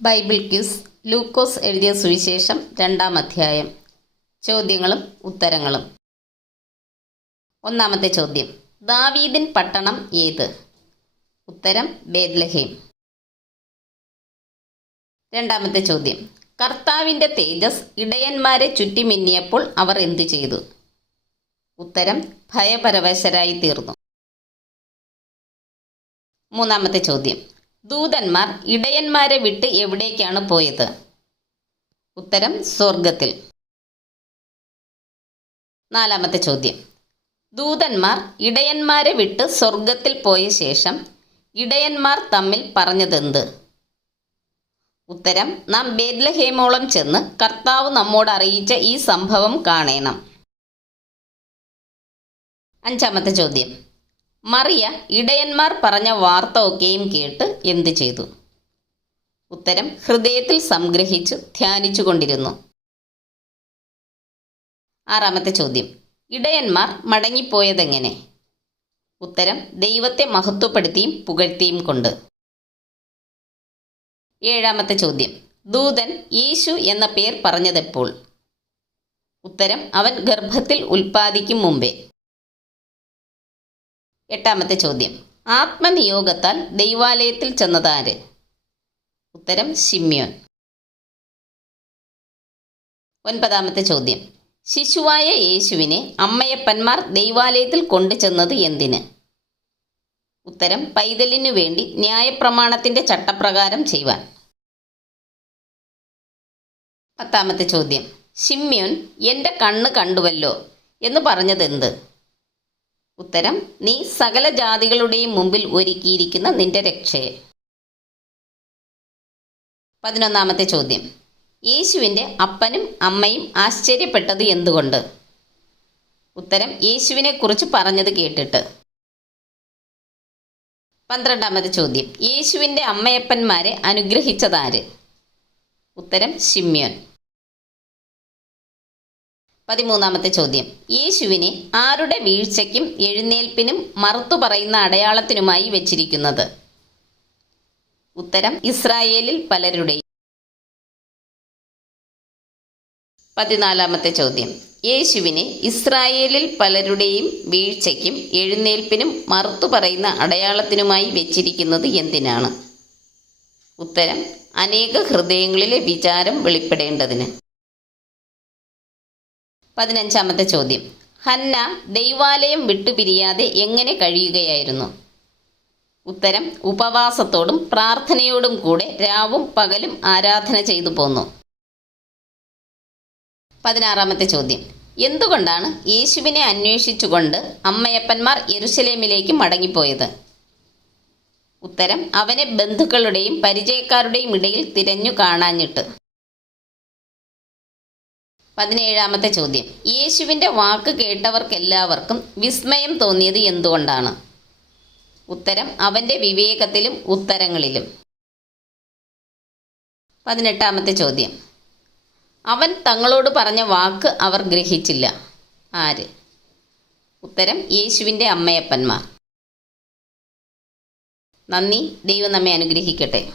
Bible quiz ലൂക്കോസ് എഴുതിയ സുവിശേഷം രണ്ടാം അധ്യായം. ചോദ്യങ്ങളും ഉത്തരങ്ങളും. ഒന്നാമത്തെ ചോദ്യം. ദാവീദിൻ പട്ടണം ഏത്? ഉത്തരം ബേദ്ലഹേം രണ്ടാമത്തെ ചോദ്യം. കർത്താവിന്റെ തേജസ് ഇടയന്മാരെ ചുറ്റിമിന്നിയപ്പോൾ അവർ എന്തു ചെയ്തു? ഉത്തരം ഭയപരവശരായി തീർന്നു. മൂന്നാമത്തെ ചോദ്യം. ദൂതന്മാർ ഇടയന്മാരെ വിട്ട് എവിടേക്കാണ് പോയത്? ഉത്തരം സ്വർഗത്തിൽ നാലാമത്തെ ചോദ്യം. ദൂതന്മാർ ഇടയന്മാരെ വിട്ട് സ്വർഗത്തിൽ പോയ ശേഷം ഇടയന്മാർ തമ്മിൽ പറഞ്ഞതെന്ത്? ഉത്തരം നാം ബേദ്ലഹേമോളം ചെന്ന് കർത്താവ് നമ്മോട് അറിയിച്ച ഈ സംഭവം കാണേണം. അഞ്ചാമത്തെ ചോദ്യം. മറിയ ഇടയന്മാർ പറഞ്ഞ വാർത്ത ഒക്കെയും കേട്ട് എന്ത് ചെയ്തു? ഉത്തരം ഹൃദയത്തിൽ സംഗ്രഹിച്ചു ധ്യാനിച്ചു കൊണ്ടിരുന്നു ആറാമത്തെ ചോദ്യം. ഇടയന്മാർ മടങ്ങിപ്പോയതെങ്ങനെ? ഉത്തരം ദൈവത്തെ മഹത്വപ്പെടുത്തിയും പുകഴ്ത്തിയും കൊണ്ട്. ഏഴാമത്തെ ചോദ്യം. ദൂതൻ യേശു എന്ന പേർ പറഞ്ഞതെപ്പോൾ? ഉത്തരം അവൻ ഗർഭത്തിൽ ഉൽപ്പാദിക്കും മുമ്പേ. എട്ടാമത്തെ ചോദ്യം. ആത്മനിയോഗത്താൽ ദൈവാലയത്തിൽ ചെന്നതാര്? ഉത്തരം ഷിമ്യോൻ ഒൻപതാമത്തെ ചോദ്യം. ശിശുവായ യേശുവിനെ അമ്മയപ്പന്മാർ ദൈവാലയത്തിൽ കൊണ്ടുചെന്നത് എന്തിന്? ഉത്തരം പൈതലിനു വേണ്ടി ന്യായപ്രമാണത്തിന്റെ ചട്ടപ്രകാരം ചെയ്യുവാൻ. പത്താമത്തെ ചോദ്യം. ഷിമ്യോൻ എന്റെ കണ്ണ് കണ്ടുവല്ലോ എന്ന് പറഞ്ഞതെന്ത്? ഉത്തരം നീ സകല ജാതികളുടെയും മുമ്പിൽ ഒരുക്കിയിരിക്കുന്ന നിന്റെ രക്ഷയെ. പതിനൊന്നാമത്തെ ചോദ്യം. യേശുവിന്റെ അപ്പനും അമ്മയും ആശ്ചര്യപ്പെട്ടത് എന്തുകൊണ്ട്? ഉത്തരം യേശുവിനെക്കുറിച്ച് പറഞ്ഞത് കേട്ടിട്ട്. പന്ത്രണ്ടാമത്തെ ചോദ്യം. യേശുവിന്റെ അമ്മയപ്പന്മാരെ അനുഗ്രഹിച്ചതാര്? ഉത്തരം ഷിമ്യോൻ പതിമൂന്നാമത്തെ ചോദ്യം. യേശുവിനെ ആരുടെ വീഴ്ചയ്ക്കും എഴുന്നേൽപ്പിനും മറുത്തു പറയുന്ന അടയാളത്തിനുമായി വെച്ചിരിക്കുന്നത്? ഉത്തരം ഇസ്രായേലിൽ പലരുടെയും പതിനാലാമത്തെ ചോദ്യം. യേശുവിനെ ഇസ്രായേലിൽ പലരുടെയും വീഴ്ചയ്ക്കും എഴുന്നേൽപ്പിനും മറുത്തു പറയുന്ന അടയാളത്തിനുമായി വെച്ചിരിക്കുന്നത് എന്തിനാണ്? ഉത്തരം അനേക ഹൃദയങ്ങളിലെ വിചാരം വെളിപ്പെടേണ്ടതിന്. പതിനഞ്ചാമത്തെ ചോദ്യം. ഹന്ന ദൈവാലയം വിട്ടുപിരിയാതെ എങ്ങനെ കഴിയുകയായിരുന്നു? ഉത്തരം ഉപവാസത്തോടും പ്രാർത്ഥനയോടും കൂടെ രാവും പകലും ആരാധന ചെയ്തു പോന്നു. പതിനാറാമത്തെ ചോദ്യം. എന്തുകൊണ്ടാണ് യേശുവിനെ അന്വേഷിച്ചുകൊണ്ട് അമ്മയപ്പന്മാർ യെരുശലേമിലേക്ക് മടങ്ങിപ്പോയത്? ഉത്തരം അവനെ ബന്ധുക്കളുടെയും പരിചയക്കാരുടെയും ഇടയിൽ തിരഞ്ഞു കാണാഞ്ഞിട്ട്. പതിനേഴാമത്തെ ചോദ്യം. യേശുവിന്റെ വാക്ക് കേട്ടവർക്കെല്ലാവർക്കും വിസ്മയം തോന്നിയത് എന്തുകൊണ്ടാണ്? ഉത്തരം അവന്റെ വിവേകത്തിലും ഉത്തരങ്ങളിലും. പതിനെട്ടാമത്തെ ചോദ്യം. അവൻ തങ്ങളോട് പറഞ്ഞ വാക്ക് അവർ ഗ്രഹിച്ചില്ല. ആര്? ഉത്തരം യേശുവിന്റെ അമ്മയപ്പന്മാർ. നന്ദി ദൈവം നമ്മെ അനുഗ്രഹിക്കട്ടെ.